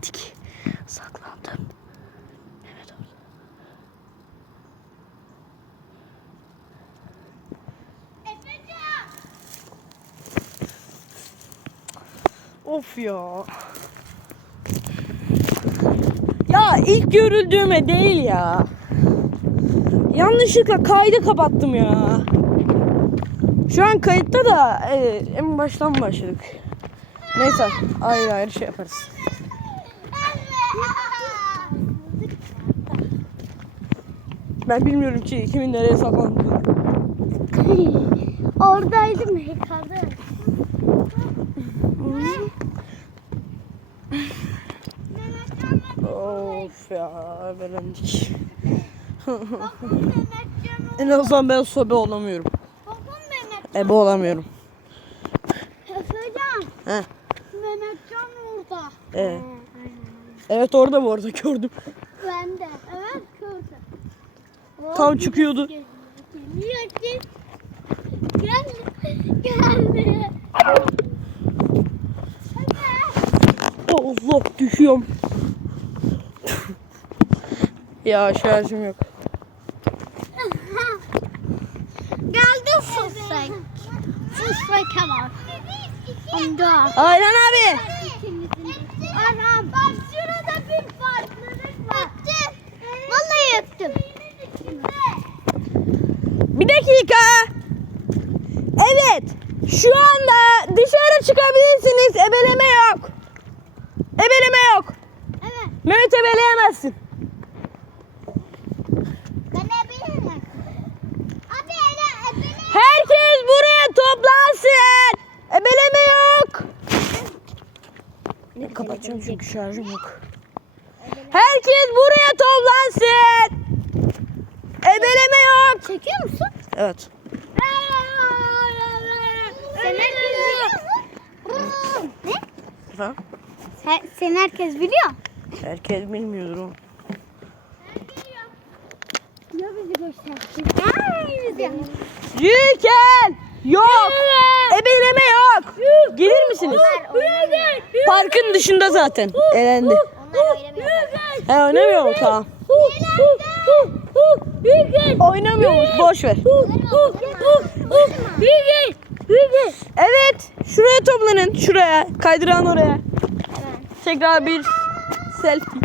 geldik. Saklandım. Evet orada. Of ya. Ya ilk görüldüğüme değil ya. Yanlışlıkla kaydı kapattım ya. Şu an kayıtta da e, en baştan başladık. Neyse ayrı ayrı şey yaparız. Ben bilmiyorum ki kimin nereye saklandığını. Oradaydım yukarıda. Of ya ebelendik. en azından ben sobe olamıyorum. Ebe olamıyorum. Efecan. He. Mehmetcan orada. Evet. Evet orada bu arada gördüm. Ben de. Evet gördüm. Tam çıkıyordu. Geliyor ki. Geldi. Geldi. Allah düşüyorum. ya şarjım yok. Geldi fıstık. Fıstık var. Amca. Aynen abi. Bir dakika. Evet. Şu anda dışarı çıkabilirsiniz. Ebeleme yok. Ebeleme yok. Evet. Mehmet ebeleyemezsin. Ben ebelim. Abi ele ebelim. Herkes buraya toplansın. Ebeleme yok. Kapatacağım çünkü şarjım yok. Herkes buraya toplansın. Ebeleme yok. Çekiyor musun? Evet. Sen herkes biliyor. Ne? Efendim? Sen, sen herkes biliyor. Herkes bilmiyordur o. Ya bizi göstersin. Ay bizi. Yüken yok. Ebeleme yok. Gelir misiniz? Parkın dışında zaten. Elendi. Onlar oynamıyor. He oynamıyor mu? Tamam. Oynamıyormuş. Boş ver. Evet. Şuraya toplanın. Şuraya. Kaydıran oraya. Tekrar bir selfie.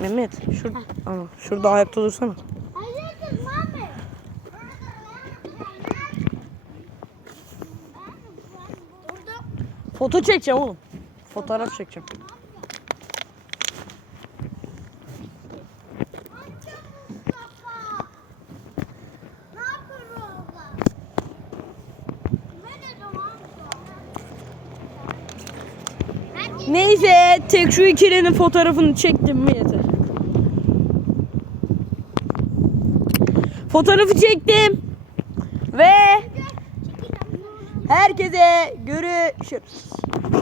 Mehmet şurada, Aa, şurada ayakta dursana. Foto çekeceğim oğlum. Fotoğraf çekeceğim. Neyse tek şu ikilinin fotoğrafını çektim mi yeter. Fotoğrafı çektim. Herkese görüşürüz.